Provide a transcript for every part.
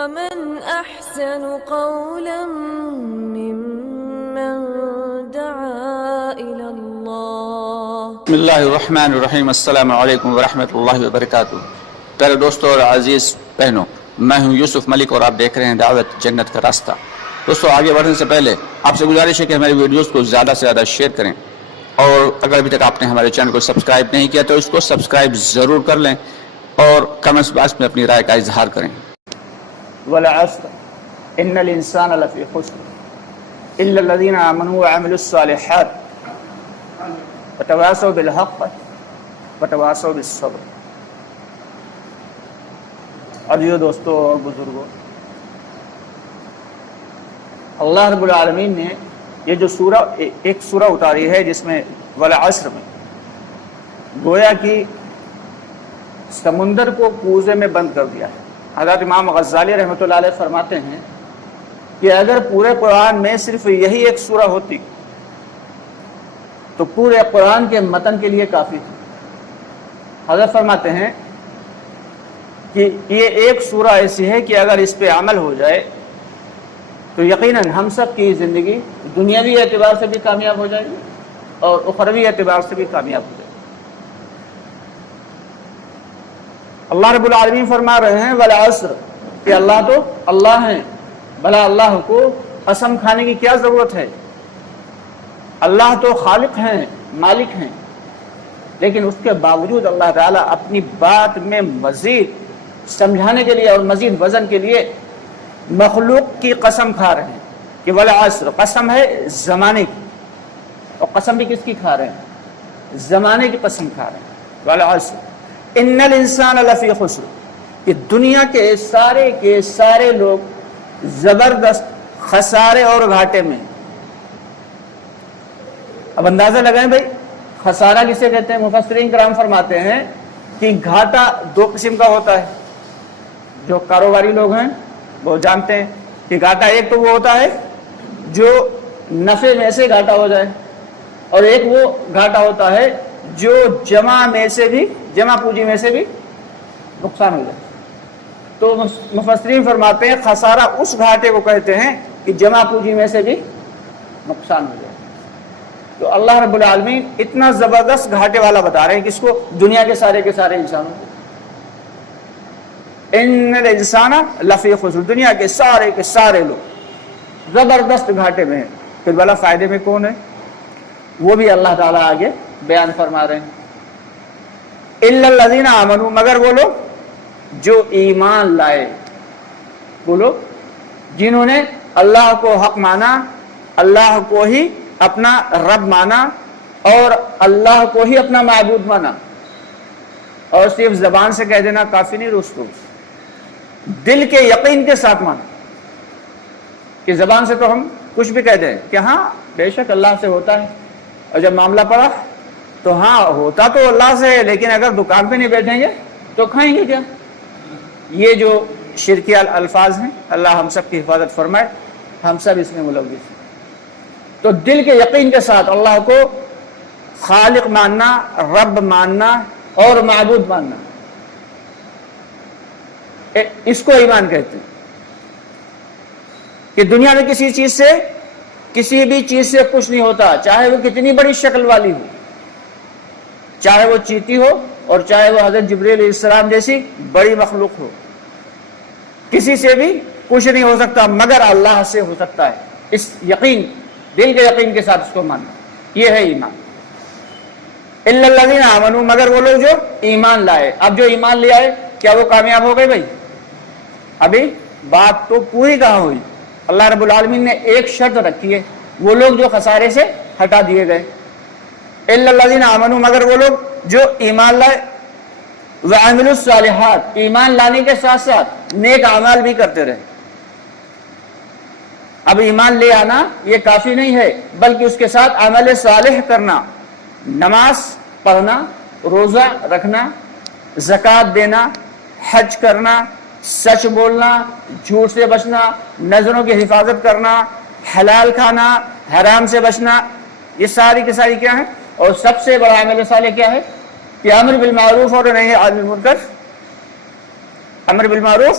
ومن أحسن قولا ممن دعا إلى الله. بسم اللہ الرحمن الرحیم. السلام علیکم ورحمۃ اللہ وبرکاتہ. پیارے دوستوں اور عزیز بہنوں، میں ہوں یوسف ملک اور آپ دیکھ رہے ہیں دعوت جنت کا راستہ. دوستوں، آگے بڑھنے سے پہلے آپ سے گزارش ہے کہ ہماری ویڈیوز کو زیادہ سے زیادہ شیئر کریں، اور اگر ابھی تک آپ نے ہمارے چینل کو سبسکرائب نہیں کیا تو اس کو سبسکرائب ضرور کر لیں اور کمنٹس باکس میں اپنی رائے کا اظہار کریں. والعصر ان الانسان لفی خسر الا الذين امنوا وعملوا الصالحات وتواصوا بالحق وتواصوا بالصبر. اور یہ دوستوں اور بزرگوں، اللہ رب العالمین نے یہ جو ایک سورہ اتاری ہے جس میں والعصر میں گویا کہ سمندر کو کوزے میں بند کر دیا ہے. حضرت امام غزالی رحمۃ اللہ علیہ فرماتے ہیں کہ اگر پورے قرآن میں صرف یہی ایک سورہ ہوتی تو پورے قرآن کے متن کے لیے کافی تھی. حضرت فرماتے ہیں کہ یہ ایک سورہ ایسی ہے کہ اگر اس پہ عمل ہو جائے تو یقیناً ہم سب کی زندگی دنیاوی اعتبار سے بھی کامیاب ہو جائے گی اور اخروی اعتبار سے بھی کامیاب ہو جائے گی. اللہ رب العالمین فرما رہے ہیں والعصر، کہ اللہ تو اللہ ہیں، بھلا اللہ کو قسم کھانے کی کیا ضرورت ہے؟ اللہ تو خالق ہیں، مالک ہیں، لیکن اس کے باوجود اللہ تعالیٰ اپنی بات میں مزید سمجھانے کے لیے اور مزید وزن کے لیے مخلوق کی قسم کھا رہے ہیں کہ والعصر، قسم ہے زمانے کی، اور قسم بھی کس کی کھا رہے ہیں؟ زمانے کی قسم کھا رہے ہیں. والعصر ان الانسان لفی خسر، کہ دنیا کے سارے لوگ زبردست خسارے اور گھاٹے میں. اب اندازہ لگائیں بھائی خسارہ کسے کہتے ہیں؟ مفسرین کرام فرماتے ہیں کہ گھاٹا دو قسم کا ہوتا ہے. جو کاروباری لوگ ہیں وہ جانتے ہیں کہ گھاٹا ایک تو وہ ہوتا ہے جو نفع میں سے گھاٹا ہو جائے، اور ایک وہ گھاٹا ہوتا ہے جو جمع پونجی میں سے بھی نقصان ہو جائے. تو مفسرین فرماتے ہیں خسارہ اس گھاٹے کو کہتے ہیں کہ جمع پونجی میں سے بھی نقصان ہو جائے. تو اللہ رب العالمین اتنا زبردست گھاٹے والا بتا رہے ہیں کس کو؟ دنیا کے سارے انسانوں کو. ان الانسان لفی خسر، دنیا کے سارے لوگ زبردست گھاٹے میں ہیں. پھر بھلا فائدے میں کون ہے؟ وہ بھی اللہ تعالیٰ آگے بیان فرما رہے ہیں. الا الذین آمنوا، مگر وہ لوگ جو ایمان لائے، وہ لوگ جنہوں نے اللہ کو حق مانا، اللہ کو ہی اپنا رب مانا اور اللہ کو ہی اپنا معبود مانا. اور صرف زبان سے کہہ دینا کافی نہیں دوستوں، دل کے یقین کے ساتھ مانا. کہ زبان سے تو ہم کچھ بھی کہہ دیں کہ ہاں بے شک اللہ سے ہوتا ہے، اور جب معاملہ پڑا تو ہاں ہوتا تو اللہ سے ہے، لیکن اگر دکان پہ نہیں بیٹھیں گے تو کھائیں گے کیا؟ یہ جو شرکیہ الفاظ ہیں، اللہ ہم سب کی حفاظت فرمائے، ہم سب اس میں ملوث ہیں. تو دل کے یقین کے ساتھ اللہ کو خالق ماننا، رب ماننا اور معبود ماننا، اس کو ایمان کہتے ہیں. کہ دنیا میں کسی بھی چیز سے کچھ نہیں ہوتا، چاہے وہ کتنی بڑی شکل والی ہو، چاہے وہ چیٹی ہو اور چاہے وہ حضرت جبریل علیہ السلام جیسی بڑی مخلوق ہو. کسی سے بھی کچھ نہیں ہو سکتا مگر اللہ سے ہو سکتا ہے. اس یقین، دل کے یقین کے ساتھ اس کو ماننا، یہ ہے ایمان. الا الذین آمنوا، مگر وہ لوگ جو ایمان لائے. اب جو ایمان لے آئے کیا وہ کامیاب ہو گئے بھائی؟ ابھی بات تو پوری کہاں ہوئی. اللہ رب العالمین نے ایک شرط رکھی ہے، وہ لوگ جو خسارے سے ہٹا دیے گئے. الا الذین آمنوا، مگر وہ لوگ جو ایمان لائے، وعملوا الصالحات، ایمان لانے کے ساتھ ساتھ نیک اعمال بھی کرتے رہے. اب ایمان لے آنا یہ کافی نہیں ہے، بلکہ اس کے ساتھ عمل صالح کرنا، نماز پڑھنا، روزہ رکھنا، زکوٰۃ دینا، حج کرنا، سچ بولنا، جھوٹ سے بچنا، نظروں کی حفاظت کرنا، حلال کھانا، حرام سے بچنا، یہ ساری کی ساری کیا ہیں؟ اور سب سے بڑا عمل صالح کیا ہے؟ کہ امر بالمعروف اور نہی عن المنکر، امر بالمعروف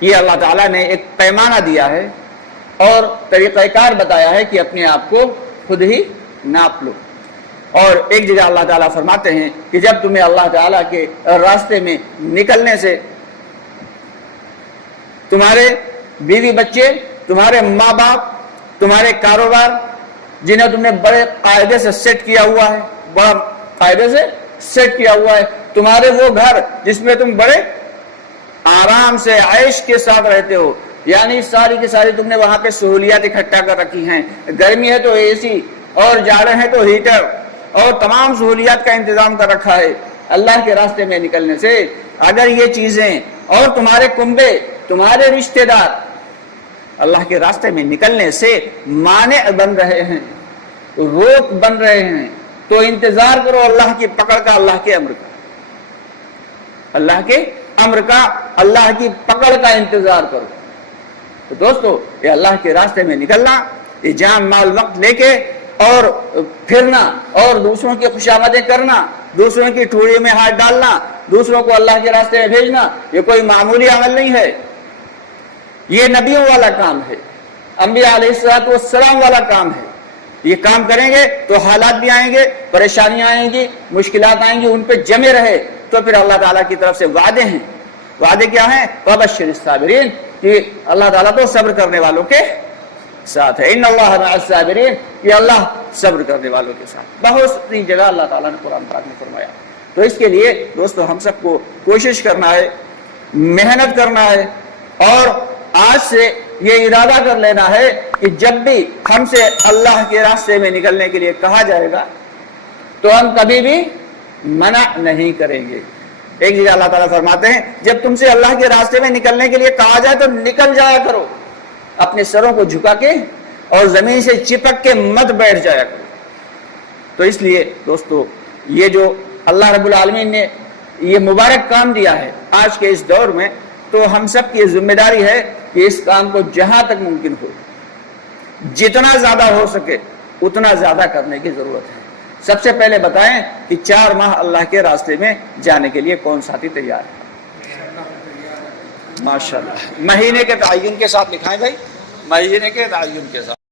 یہ اللہ تعالیٰ نے ایک پیمانہ دیا ہے اور طریقہ کار بتایا ہے کہ اپنے آپ کو خود ہی ناپ لو. اور ایک جگہ اللہ تعالیٰ فرماتے ہیں کہ جب تمہیں اللہ تعالیٰ کے راستے میں نکلنے سے تمہارے بیوی بچے، تمہارے ماں باپ، تمہارے کاروبار جنہیں تم نے بڑے قاعدے سے سیٹ کیا ہوا ہے، بڑا قاعدے سے سیٹ کیا ہوا ہے، تمہارے وہ گھر جس میں تم بڑے آرام سے عیش کے ساتھ رہتے ہو، یعنی ساری کی ساری تم نے وہاں پہ سہولیات اکٹھا کر رکھی ہیں، گرمی ہے تو اے سی اور جاڑے ہیں تو ہیٹر اور تمام سہولیات کا انتظام کر رکھا ہے. اللہ کے راستے میں نکلنے سے اگر یہ چیزیں اور تمہارے کنبے، تمہارے رشتہ دار اللہ کے راستے میں نکلنے سے مانع بن رہے ہیں، روک بن رہے ہیں، تو انتظار کرو اللہ کی پکڑ کا، اللہ کے امر کا، اللہ کے امر کا، اللہ کی پکڑ کا انتظار کرو. تو دوستو یہ اللہ کے راستے میں نکلنا، یہ جان مال وقت لے کے اور پھرنا اور دوسروں کی خوشامدیں کرنا، دوسروں کی ٹھوڑی میں ہاتھ ڈالنا، دوسروں کو اللہ کے راستے میں بھیجنا، یہ کوئی معمولی عمل نہیں ہے. یہ نبیوں والا کام ہے، انبیاء علیہ السلام والا کام ہے. یہ کام کریں گے تو حالات بھی آئیں گے، پریشانیاں آئیں گی، مشکلات آئیں گی، ان پہ جمے رہے تو پھر اللہ تعالیٰ کی طرف سے وعدے ہیں. وعدے کیا ہیں؟ وَبَشِّرِ الصَّابِرِينَ، کہ اللہ تعالیٰ تو صبر کرنے والوں کے ساتھ ہے. ان اللہ مع الصابرین، یہ اللہ صبر کرنے والوں کے ساتھ. بہت سی جگہ اللہ تعالیٰ نے قرآن پاک میں فرمایا. تو اس کے لیے دوستو ہم سب کو کوشش کرنا ہے، محنت کرنا ہے، اور آج سے یہ ارادہ کر لینا ہے کہ جب بھی ہم سے اللہ کے راستے میں نکلنے کے لیے کہا جائے گا تو ہم کبھی بھی منع نہیں کریں گے. ایک جگہ اللہ تعالیٰ فرماتے ہیں جب تم سے اللہ کے راستے میں نکلنے کے لیے کہا جائے تو نکل جایا کرو، اپنے سروں کو جھکا کے اور زمین سے چپک کے مت بیٹھ جایا کرو. تو اس لیے دوستو یہ جو اللہ رب العالمین نے یہ مبارک کام دیا ہے آج کے اس دور میں، تو ہم سب کی ذمہ داری ہے کہ اس کام کو جہاں تک ممکن ہو، جتنا زیادہ ہو سکے اتنا زیادہ کرنے کی ضرورت ہے. سب سے پہلے بتائیں کہ 4 ماہ اللہ کے راستے میں جانے کے لیے کون ساتھی تیار ہے؟ ماشاءاللہ. مہینے کے تعین کے ساتھ لکھائیں بھائی، مہینے کے تعین کے ساتھ.